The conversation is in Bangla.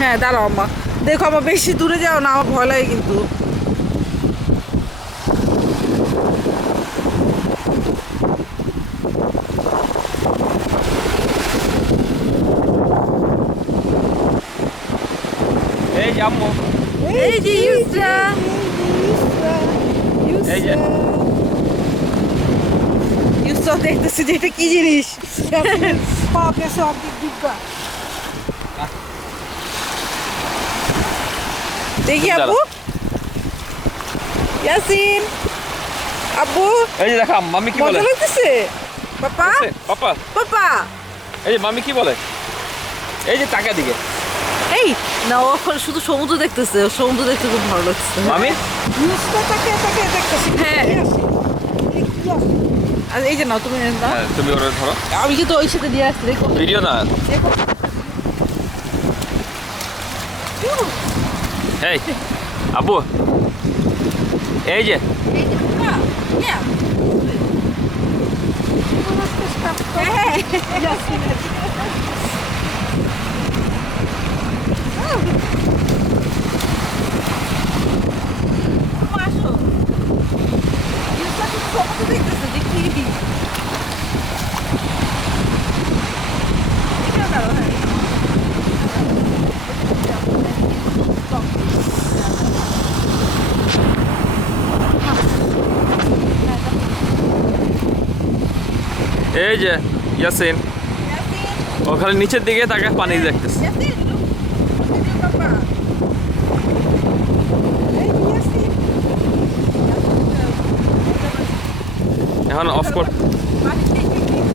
হ্যাঁ দাঁড়াও আম্মা, দেখো আবার বেশি দূরে যাও না, আমার ভয় লাগে কিন্তু। এই যে আম্মু, এই যে ইউসরা, এই যে ইউসরা দেখতেছি যে এটা কি জিনিস। Papi, só bibica. দেখি আব্বু, ইয়াসিন আব্বু, এই যে দেখো মাম্মি কি বলে। মজা লাগতেছে পাপা, পাপা, পাপা। এই যে মাম্মি কি বলে, এই যে টাকা দিকে এই না, ও এখন শুধু সমুদ্র দেখতেছে, ওর সমুদ্র দেখতে খুব ভালো লাগছে। মামি। Isso tá aqui, হ্যাঁ আর এই যে নাও তুমি নাও। হ্যাঁ, তুমি ওরা ধরো, আমি কিন্তু ওই সাথে দিয়ে আসছি, দেখো ভিডিও না। দেখো। এই আব্বু, এই যে এই যে, না, yeah. হ্যাঁ, আসো। ইউসরা শুধু সমুদ্র দেখতেছে, দেখি। এখানে দাঁড়াও, হ্যাঁ। এই যে ইয়াসিন, ইয়াসিন, ওখানে নিচের দিকে তাকে পানি দেখতেছে। Yasin, look. Look at your papa. এখন অফ কর। পানি থেকে